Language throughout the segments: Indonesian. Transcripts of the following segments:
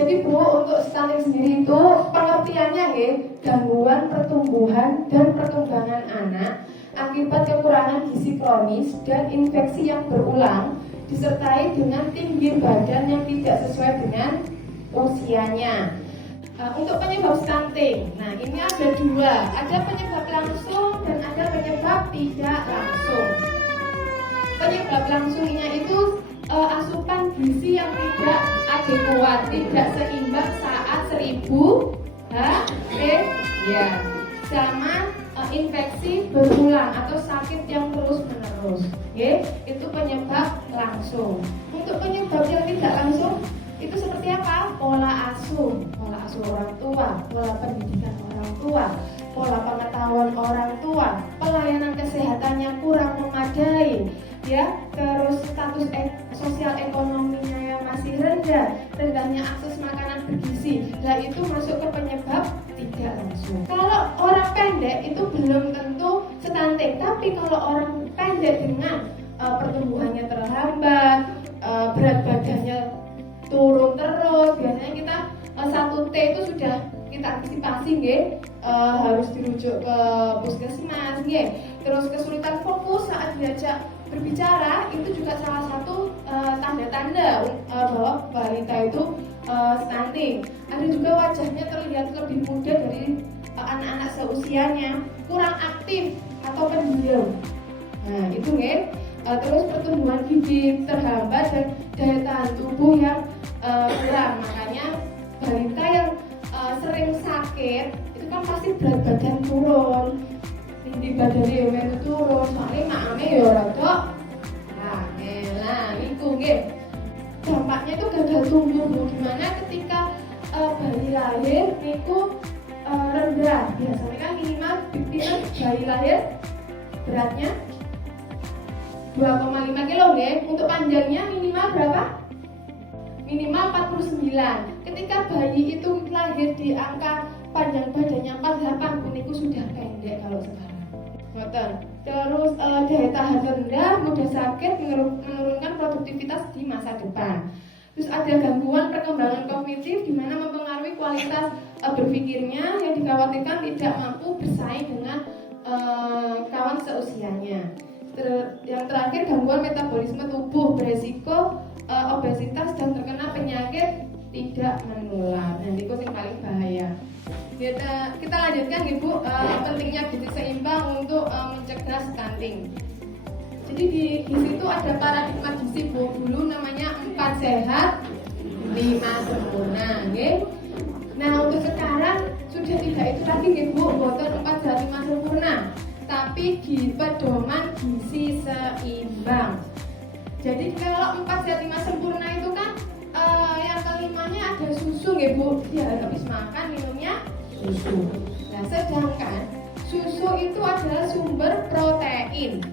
Jadi Bu, untuk stunting sendiri itu pengertiannya gangguan pertumbuhan dan perkembangan anak akibat kekurangan gizi kronis dan infeksi yang berulang disertai dengan tinggi badan yang tidak sesuai dengan usianya. Untuk penyebab stunting, nah ini ada dua, ada penyebab langsung dan ada penyebab tidak langsung. Penyebab langsungnya itu asupan gizi yang tidak adekuat, tidak seimbang saat 1000 ya, sama infeksi berulang atau sakit yang terus menerus, itu penyebab langsung. Untuk penyebab yang tidak langsung itu seperti apa? Pola asuh orang tua, pola pendidikan orang tua, pola pengetahuan orang tua, pelayanan kesehatannya kurang memadai, ya, terus status sosial ekonominya yang masih rendah, rendahnya akses makanan bergizi. Nah itu masuk ke penyebab tidak langsung. Kalau orang pendek itu belum tentu stunting, tapi kalau orang pendek dengan pertumbuhannya terhambat, berat badannya turun terus, biasanya kita 1T itu sudah kita antisipasi, harus dirujuk ke puskesmas, terus kesulitan fokus saat diajak berbicara itu juga salah satu tanda-tanda bahwa balita itu stunting. Ada juga wajahnya terlihat lebih muda dari anak-anak seusianya, kurang aktif atau pendiam. Nah itu terus pertumbuhan gigi terhambat dan daya tahan tubuh yang kurang. Makanya balita yang sering sakit itu kan pasti berat badan turun, tinggi badannya itu turun, soalnya makanya ya rada itu dampaknya itu gagal tumbuh. Gimana ketika bayi lahir itu rendah, biasanya kan minimal bayi lahir beratnya 2,5 kilo, untuk panjangnya minimal berapa? Minimal 49. Ketika bayi itu lahir di angka panjang badannya 48 pun itu sudah pendek kalau sekarang. Terus daya tahan rendah, mudah sakit, menurunkan produktivitas di masa depan. Terus ada gangguan perkembangan kognitif di mana mempengaruhi kualitas berpikirnya yang dikhawatirkan tidak mampu bersaing dengan kawan seusianya. Yang terakhir gangguan metabolisme tubuh, beresiko obesitas dan terkena penyakit tidak menular. Dan itu yang paling bahaya. Kita lanjutkan Ibu, pentingnya gizi seimbang untuk mencegah stunting. Jadi di situ ada paradigma gizi Bu, dulu namanya 4 sehat 5 sempurna, Nah untuk sekarang sudah tidak itu lagi Bu, bukan 4 sehat 5 sempurna, tapi di pedoman gizi seimbang. Jadi kalau 4 sehat 5 sempurna itu kan yang kelimanya ada susu Bu, dia habis makan minumnya susu. Nah sedangkan susu itu adalah sumber protein,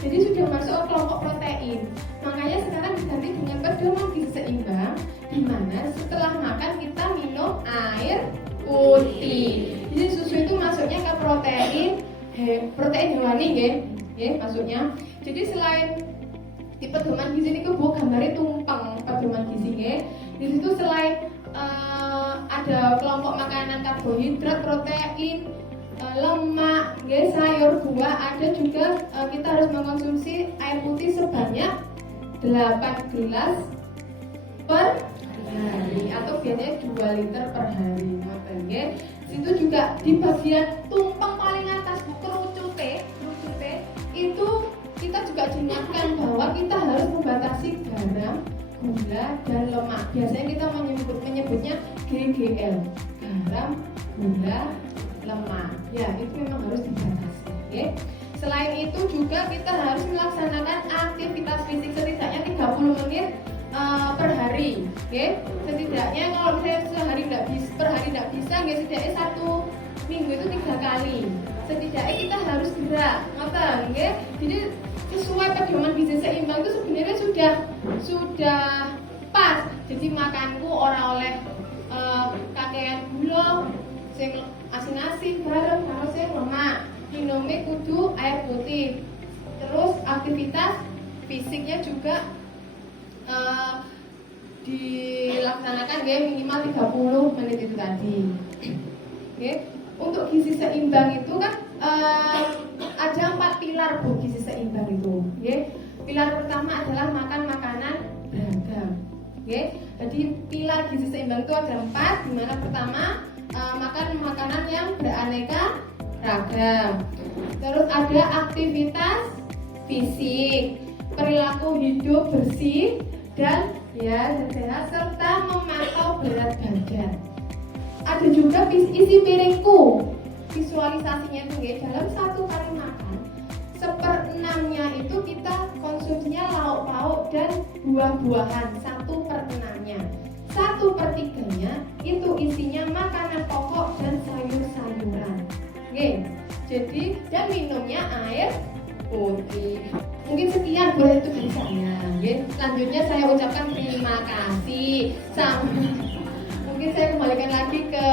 jadi sudah masuk ke kelompok protein. Makanya sekarang diganti dengan pedoman gizi seimbang, di mana setelah makan kita minum air putih. Jadi susu itu masuknya ke protein hewani, masuknya. Jadi selain di pedoman gizi ini Bu, gambarnya tumpeng pedoman gizi, di situ selain ada kelompok makanan karbohidrat, protein, lemak, sayur, buah, ada juga kita harus mengkonsumsi air putih sebanyak 8 gelas per hari atau biasanya 2 liter per hari. Itu juga di bagian tumpeng paling atas kerucute itu kita juga diingatkan bahwa kita harus membatasi garam, gula, dan lemak. Biasanya kita menyebutnya GGL, garam, gula, lemak. Ya, itu memang harus dibatasi. Selain itu juga kita harus melaksanakan aktivitas fisik setidaknya 30 menit per hari. Setidaknya kalau misalnya per hari tidak bisa, setidaknya 1 minggu itu 3 kali. Setidaknya kita harus gerak, Jadi sesuai pedoman gizi seimbang itu sebenarnya sudah pas. Jadi makanku ora oleh kakean gula, sing asin-asin bareng karo sing lemak. Minumnya kudu air putih. Terus aktivitas fisiknya juga dilaksanakan ya minimal 30 menit itu tadi. Oke. Untuk gizi seimbang itu kan ada 4 pilar Bu gizi seimbang itu. Oke. Pilar pertama adalah makan makanan beragam. Oke. Jadi pilar gizi seimbang itu ada 4, di mana pertama makan makanan yang beraneka ragam. Terus ada aktivitas fisik, perilaku hidup bersih dan sehat serta memantau berat badan. Ada juga isi piringku. Visualisasinya itu ya, dalam satu kali makan 1/6-nya itu kita konsumsinya lauk pauk dan buah-buahan 1/6-nya. 1/3-nya itu isinya makanan pokok dan sayur-sayuran. Oke. Jadi dan minumnya air putih. Mungkin sekian boleh itu dari saya. Selanjutnya saya ucapkan terima kasih. Mungkin saya kembalikan lagi ke